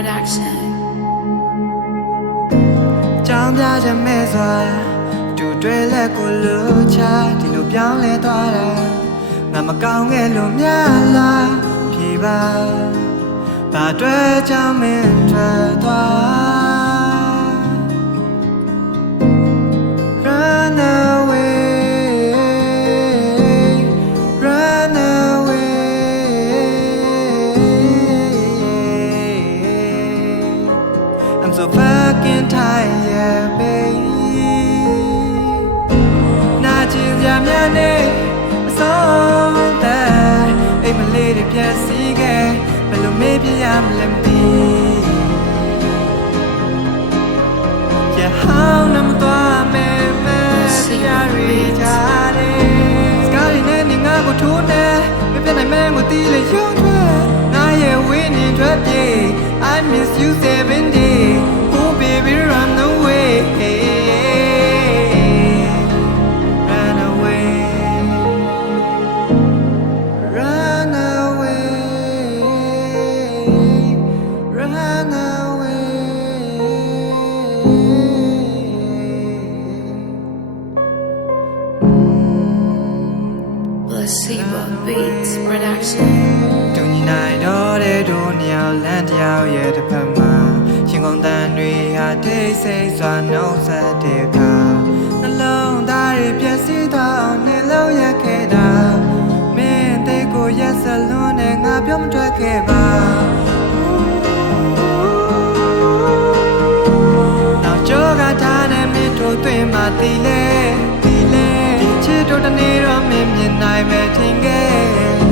Production ကြောင်ပြချင်မဲ့စွာတူတွေလက်ကိုလူချဒီလိုပြောင်းလဲသွားတာငါမကောင်းခဲ့လို့များလားဖြေပါဘာတွေကြောင့်မင်းထွက်သွား Run away Run away I'm so fucking tired baby နာကျင်စရာများနေအဆုံးသက်အိမ်မလေးတွေပြည့်စည်ခဲ့ဘယ်လိုမေးပြရမလဲမသိရဟောင်းနှမသွားမယ်မဲရရီကြတယ်စကားတွေနဲ့နေငါကိုထိုးနေမပြတ်နိုင်မဲကိုတီးလေရုံထွက်ငါရဲ့ဝင်းနေထွက်ပြေ I miss you 7 days oh baby run away run away run away run away Placebo Beats Production တူညီနိုင်တော့တဲ့တို့နှစ်ယောက်လမ်းတစ်ယောက်ရဲ့တစ်ဖက်မှာရှင်ကုန်တန်တွေဟာတိတ်ဆိတ်စွာနှုတ်ဆက်တဲ့အခါနှလုံးသားတွေပြည့်စည်သွားအောင်နှလုံးရက်ခဲ့တာမင်းတိတ်ကိုရက်စလွန်းနဲ့ငါပြောမထွက်ခဲ့ပါနောက်ကြောကထားနဲ့မင်းတို့တွင်မှတီးလဲဒီချစ်တို့တနေ့တော့မင်းမြင်နိုင်မယ်ထင်ခဲ့